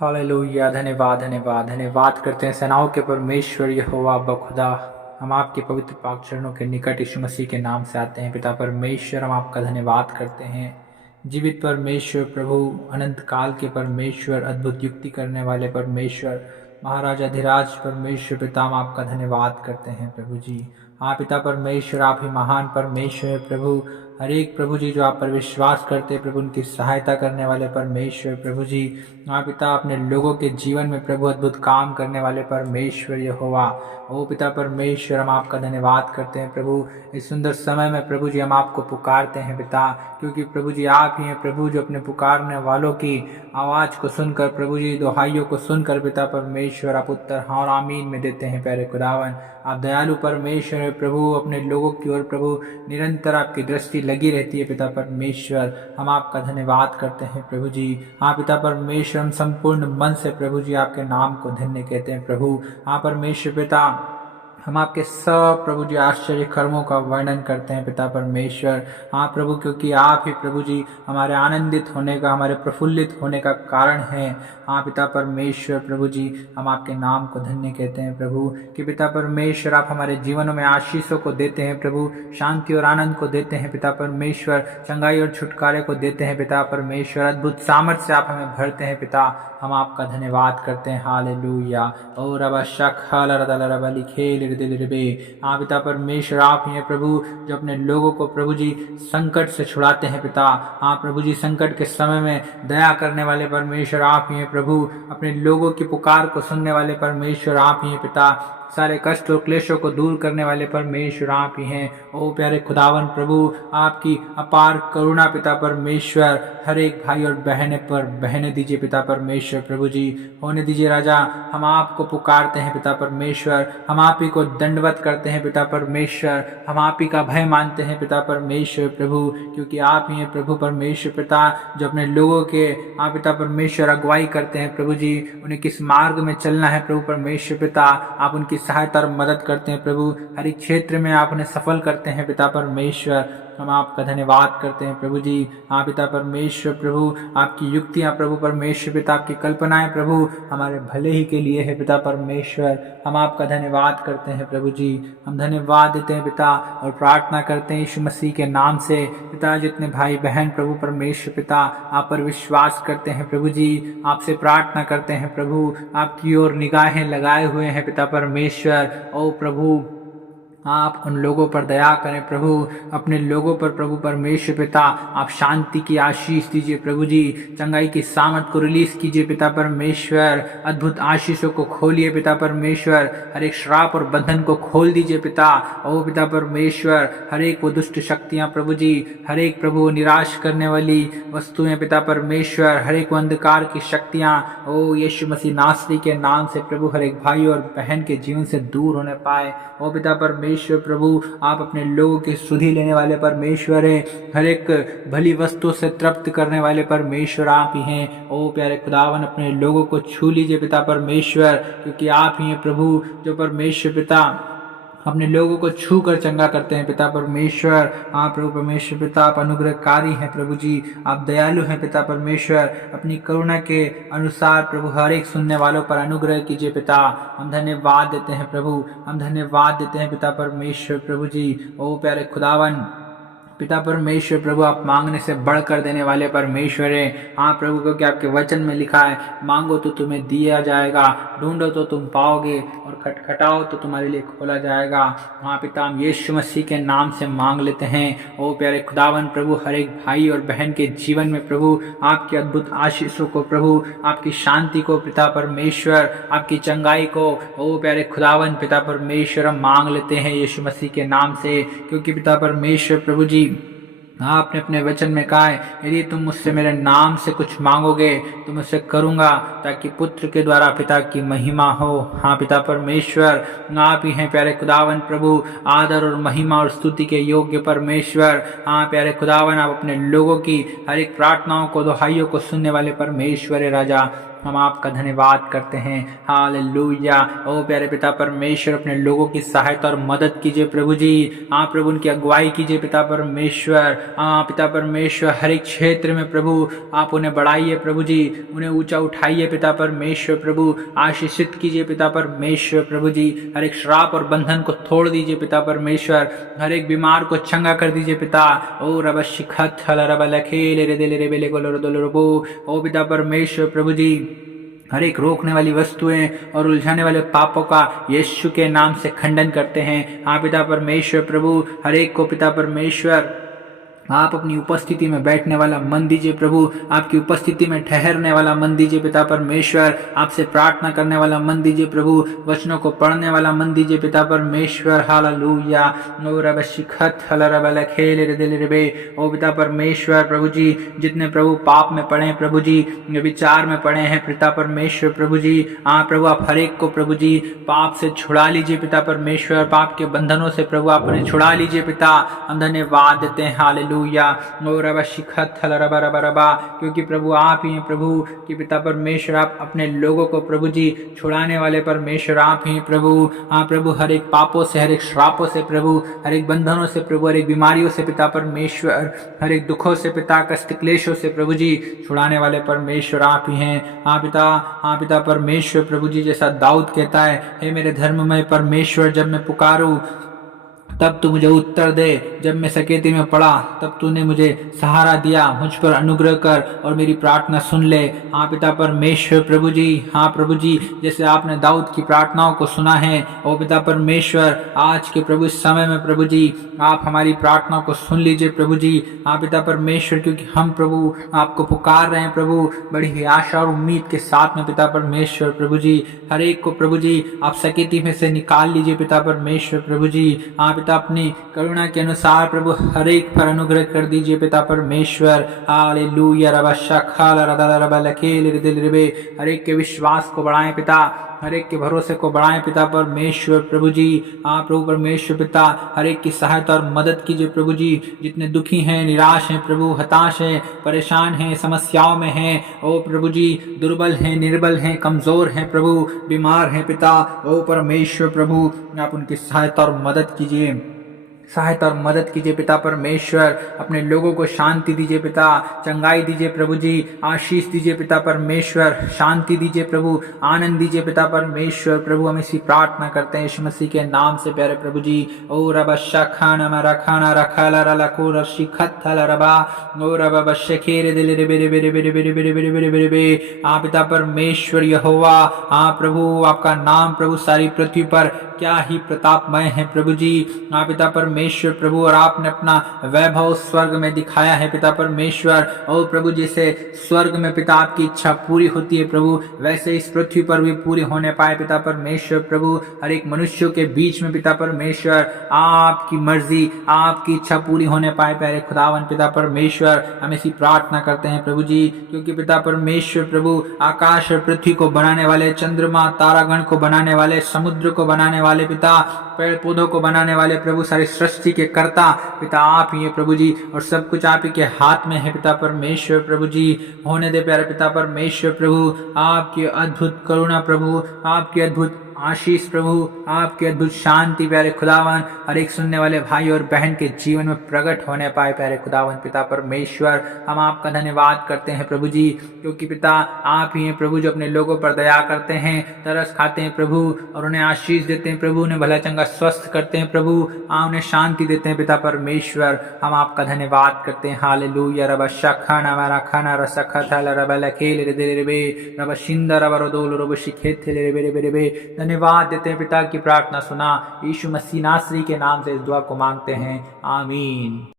Hallelujah. धन्यवाद धन्यवाद धन्यवाद करते हैं सेनाओं के परमेश्वर यहोवा बखुदा। हम आपके पवित्र पाक चरणों के निकट यीशु मसीह के नाम से आते हैं। पिता परमेश्वर, हम आपका धन्यवाद करते हैं। जीवित परमेश्वर प्रभु, अनंत काल के परमेश्वर, अद्भुत युक्ति करने वाले परमेश्वर, महाराज अधिराज परमेश्वर, पिता हम आपका धन्यवाद करते हैं प्रभु जी। हाँ पिता परमेश्वर, आप ही महान परमेश्वर प्रभु। हर एक प्रभु जी जो आप पर विश्वास करते हैं प्रभु, उनकी सहायता करने वाले परमेश्वर प्रभु जी। हाँ पिता, अपने लोगों के जीवन में प्रभु अद्भुत काम करने वाले परमेश्वर यहोवा। ओ पिता परमेश्वर, हम आपका धन्यवाद करते हैं प्रभु। इस सुंदर समय में प्रभु जी हम आपको पुकारते हैं पिता, क्योंकि प्रभु जी आप ही हैं प्रभु जो अपने पुकारने वालों की आवाज़ को सुनकर प्रभु जी, दुहाइयों को सुनकर पिता परमेश्वर आप उत्तर हाँ और आमीन में देते हैं। प्यारे खुदावन, आप दयालु परमेश्वर है प्रभु। अपने लोगों की ओर प्रभु निरंतर आपकी दृष्टि लगी रहती है पिता परमेश्वर। हम आपका धन्यवाद करते हैं प्रभु जी। हाँ पिता परमेश्वर, हम संपूर्ण मन से प्रभु जी आपके नाम को धन्य कहते हैं प्रभु। हाँ परमेश्वर पिता, हम आपके सब प्रभु जी आश्चर्य कर्मों का वर्णन करते हैं पिता परमेश्वर। हाँ प्रभु, क्योंकि आप ही प्रभु जी हमारे आनंदित होने का, हमारे प्रफुल्लित होने का कारण है। हाँ पिता परमेश्वर प्रभु जी, हम आपके नाम को धन्य कहते हैं प्रभु कि पिता परमेश्वर आप हमारे जीवनों में आशीषों को देते हैं प्रभु, शांति और आनंद को देते हैं पिता परमेश्वर, चंगाई और छुटकारे को देते हैं पिता परमेश्वर, अद्भुत सामर्थ्य से आप हमें भरते हैं पिता। हम आपका धन्यवाद करते हैं। हालेलुया। और अब हाँ पिता परमेश्वर, आप ही हैं प्रभु जो अपने लोगों को प्रभु जी संकट से छुड़ाते हैं पिता। हाँ प्रभु जी, संकट के समय में दया करने वाले परमेश्वर आप ही हैं प्रभु। अपने लोगों की पुकार को सुनने वाले परमेश्वर आप ही हैं पिता। सारे कष्ट और क्लेशों को दूर करने वाले परमेश्वर आप ही हैं। ओ प्यारे खुदावन प्रभु, आपकी अपार करुणा पिता परमेश्वर हर एक भाई और बहने पर बहने दीजिए पिता परमेश्वर प्रभु जी। होने दीजिए राजा। हम आपको पुकारते हैं पिता परमेश्वर, हम आप ही को दंडवत करते हैं पिता परमेश्वर, हम आप ही का भय मानते हैं पिता परमेश्वर प्रभु, क्योंकि आप ही हैं प्रभु परमेश्वर पिता जो अपने लोगों के आप पिता परमेश्वर अगुवाई करते हैं प्रभु जी। उन्हें किस मार्ग में चलना है प्रभु परमेश्वर पिता, आप उनकी सहायता और मदद करते हैं प्रभु। हर एक क्षेत्र में आप उन्हें सफल करते हैं पिता परमेश्वर। हम आपका धन्यवाद करते हैं प्रभु जी। हाँ पिता परमेश्वर प्रभु, आपकी युक्तियाँ प्रभु परमेश्वर पिता, आपकी कल्पनाएं प्रभु हमारे भले ही के लिए है पिता परमेश्वर। हम आपका धन्यवाद करते हैं प्रभु जी। हम धन्यवाद देते हैं पिता और प्रार्थना करते हैं यीशु मसीह के नाम से पिता। जितने भाई बहन प्रभु परमेश्वर पिता आप पर विश्वास करते हैं प्रभु जी, आपसे प्रार्थना करते हैं प्रभु, आपकी ओर निगाहें लगाए हुए हैं पिता परमेश्वर। ओ प्रभु, आप उन लोगों पर दया करें प्रभु, अपने लोगों पर प्रभु परमेश्वर पिता आप शांति की आशीष दीजिए प्रभु जी। चंगाई की सामर्थ को रिलीज कीजिए पिता परमेश्वर। अद्भुत आशीषों को खोलिए पिता परमेश्वर। हर एक श्राप और बंधन को खोल दीजिए पिता। ओ पिता परमेश्वर, हर एक वो दुष्ट शक्तियाँ प्रभु जी, हर एक प्रभु निराश करने वाली वस्तुएं पिता परमेश्वर, हर एक अंधकार की शक्तियाँ ओ यीशु मसीह नासरी के नाम से प्रभु हर एक भाई और बहन के जीवन से दूर होने पाए। ओ पिता परमेश्वर प्रभु, आप अपने लोगों की सुधि लेने वाले परमेश्वर हैं। हर एक भली वस्तु से तृप्त करने वाले परमेश्वर आप ही हैं। ओ प्यारे खुदावन, अपने लोगों को छू लीजिए पिता परमेश्वर, क्योंकि आप ही हैं प्रभु जो परमेश्वर पिता अपने लोगों को छू कर चंगा करते हैं पिता परमेश्वर। हाँ प्रभु परमेश्वर पिता, आप अनुग्रहकारी हैं प्रभु जी, आप दयालु हैं पिता परमेश्वर। अपनी करुणा के अनुसार प्रभु हर एक सुनने वालों पर अनुग्रह कीजिए पिता। हम धन्यवाद देते हैं प्रभु, हम धन्यवाद देते हैं पिता परमेश्वर प्रभु जी। ओ प्यारे खुदावन पिता परमेश्वर प्रभु, आप मांगने से बढ़कर देने वाले परमेश्वर हैं। हाँ प्रभु, क्योंकि आपके वचन में लिखा है, मांगो तो तुम्हें दिया जाएगा, ढूंढो तो तुम पाओगे, और खटखटाओ तो तुम्हारे लिए खोला जाएगा। हाँ पिता, हम यीशु मसीह के नाम से मांग लेते हैं। ओ प्यारे खुदावन प्रभु, हर एक भाई और बहन के जीवन में प्रभु आपकी अद्भुत आशीषों को प्रभु, आपकी शांति को पिता परमेश्वर, आपकी चंगाई को ओ प्यारे खुदावन पिता परमेश्वर हम मांग लेते हैं यीशु मसीह के नाम से, क्योंकि पिता परमेश्वर प्रभु जी आपने अपने वचन में कहा है, यदि तुम मुझसे मेरे नाम से कुछ मांगोगे तो मैं उसे करूंगा, ताकि पुत्र के द्वारा पिता की महिमा हो। हाँ पिता परमेश्वर, आप ही हैं प्यारे खुदावन प्रभु, आदर और महिमा और स्तुति के योग्य परमेश्वर। हाँ प्यारे खुदावन, आप अपने लोगों की हर एक प्रार्थनाओं को, दुहाइयों को सुनने वाले परमेश्वर है राजा। हम आपका धन्यवाद करते हैं। हालेलुया। ओ प्यारे पिता परमेश्वर, अपने लोगों की सहायता और मदद कीजिए प्रभु जी। आप प्रभु उनकी अगुवाई कीजिए पिता परमेश्वर। पिता परमेश्वर, हर एक क्षेत्र में प्रभु आप उन्हें बढ़ाइए प्रभु जी, उन्हें ऊंचा उठाइए पिता परमेश्वर। प्रभु आशीषित कीजिए पिता परमेश्वर। प्रभु जी हर एक श्राप और बंधन को तोड़ दीजिए पिता परमेश्वर, हर एक बीमार को चंगा कर दीजिए पिता। ओ रब शिखत रब लखेले रे दिल रे बेले गोलो दोलो रबो। ओ पिता परमेश्वर प्रभु जी, हर एक रोकने वाली वस्तुएं और उलझाने वाले पापों का यीशु के नाम से खंडन करते हैं। हाँ पिता परमेश्वर प्रभु, हर एक को पिता परमेश्वर आप अपनी उपस्थिति में बैठने वाला मन दीजिए प्रभु, आपकी उपस्थिति में ठहरने वाला मन दीजिए पिता परमेश्वर, आपसे प्रार्थना करने वाला मन दीजिए प्रभु, वचनों को पढ़ने वाला मन दीजिए पिता परमेश्वर। हालेलुया। ओ रब शिखत रब लखेले रे दिल रे बे। ओ पिता परमेश्वर प्रभु जी, जितने प्रभु पाप में पड़े हैं प्रभु जी, विचार में पड़े हैं पिता परमेश्वर प्रभु जी, प्रभु आप हर एक को प्रभु जी पाप से छुड़ा लीजिए पिता परमेश्वर, पाप के बंधनों से प्रभु आप उन्हें छुड़ा लीजिए पिता। हम धन्यवाद देते हैं। हालेलुया। ओ रबा शिखत रबा रबा रबा, क्योंकि प्रभु आप ही हैं प्रभु कि पिता परमेश्वर, आप अपने लोगों को प्रभु जी छुड़ाने वाले परमेश्वर आप ही प्रभु। प्रभु हर एक पापों से, हर एक श्रापों से प्रभु, हर एक बंधनों से प्रभु, हर एक बीमारियों से पिता परमेश्वर, हर एक दुखों से पिता, कष्ट क्लेशों से प्रभु जी छुड़ाने वाले परमेश्वर आप ही हैं। पिता परमेश्वर प्रभु जी, जैसा दाऊद कहता है, हे मेरे धर्ममय परमेश्वर, जब मैं पुकारूं तब तू मुझे उत्तर दे, जब मैं सकेती में पड़ा तब तूने मुझे सहारा दिया, मुझ पर अनुग्रह कर और मेरी प्रार्थना सुन ले। पिता परमेश्वर प्रभु जी, प्रभु जी, जैसे आपने दाऊद की प्रार्थनाओं को सुना है, ओ पिता परमेश्वर, आज के प्रभु इस समय में प्रभु जी आप हमारी प्रार्थनाओं को सुन लीजिए प्रभु जी। पिता परमेश्वर, क्योंकि हम प्रभु आपको पुकार रहे हैं प्रभु बड़ी ही आशा और उम्मीद के साथ में पिता परमेश्वर प्रभु जी, हर एक को प्रभु जी आप सकेती में से निकाल लीजिए पिता परमेश्वर प्रभु जी। अपनी करुणा के अनुसार प्रभु हर एक पर अनुग्रह कर दीजिए पिता परमेश्वर। हालेलुया। रबा शखाल रदा रबा लखेल रे दिल रे बे, हर एक के विश्वास को बढ़ाएं पिता, हर एक के भरोसे को बढ़ाएं पिता परमेश्वर प्रभु जी। प्रभु परमेश्वर पिता, हर एक की सहायता और मदद कीजिए प्रभु जी, जितने दुखी हैं, निराश हैं प्रभु, हताश हैं, परेशान हैं, समस्याओं में हैं, ओ प्रभु जी, दुर्बल हैं, निर्बल हैं, कमजोर हैं प्रभु, बीमार हैं पिता, ओ परमेश्वर प्रभु आप उनकी सहायता और मदद कीजिए, सहायता और मदद कीजिए पिता परमेश्वर। अपने लोगों को शांति दीजिए पिता, चंगाई दीजिए प्रभु जी, आशीष दीजिए पिता परमेश्वर, शांति दीजिए प्रभु, आनंद दीजिए पिता परमेश्वर। प्रभु हम इसी प्रार्थना करते हैं यीशु मसीह के नाम से प्यारे प्रभु जी। ओ रबा शखाना मा रखाना रखाला रलाको रशिखत रबा, ओ रबा बशखेरे दिल रे बेरे बेरे बेरे बेरे बेरे बेरे बेरे बेरे बे। पिता परमेश्वर यहोवा, प्रभु आपका नाम प्रभु सारी पृथ्वी पर क्या ही प्रतापमय है प्रभु जी। पिता परमेश्वर प्रभु, और आपने अपना वैभव स्वर्ग में दिखाया है पिता परमेश्वर। और प्रभु, जैसे स्वर्ग में पिता आपकी इच्छा पूरी होती है प्रभु, वैसे इस पृथ्वी पर भी पूरी होने पाए पिता परमेश्वर प्रभु। हर एक मनुष्यों के बीच में पिता परमेश्वर आपकी मर्जी, आपकी इच्छा पूरी होने पाए प्यारे खुदावन पिता परमेश्वर। हम ऐसी प्रार्थना करते हैं प्रभु जी, क्योंकि पिता परमेश्वर प्रभु आकाश और पृथ्वी को बनाने वाले, चंद्रमा तारागण को बनाने वाले, समुद्र को बनाने वाले पिता, पेड़ पौधों को बनाने वाले प्रभु, सारी सृष्टि के कर्ता पिता आप ही है प्रभु जी, और सब कुछ आप ही के हाथ में है पिता परमेश्वर प्रभु जी। होने दे प्यारे पिता परमेश्वर प्रभु आपकी अद्भुत करुणा प्रभु, आपकी अद्भुत आशीष प्रभु, आपकी अद्भुत शांति प्यारे खुदावन हर एक सुनने वाले भाई और बहन के जीवन में प्रकट होने पाए प्यारे खुदावन पिता परमेश्वर। हम आपका धन्यवाद करते हैं प्रभु जी, क्योंकि पिता आप ही हैं प्रभु जो अपने लोगों पर दया करते हैं, तरस खाते हैं प्रभु, और उन्हें आशीष देते हैं प्रभु, उन्हें भला चंगा स्वस्थ करते हैं प्रभु, उन्हें शांति देते हैं पिता परमेश्वर। हम आपका धन्यवाद करते हैं। हालेलुया। रबा शखाना मारा खाना रसखा था रबा लखेल रे दे रे बे, रबा शिंदा रबा रोदोल रबा शिखेत रे रे रे रे बे। धन्यवाद देते हैं पिता की प्रार्थना सुना, यीशु मसीह नासरी के नाम से इस दुआ को मांगते हैं, आमीन।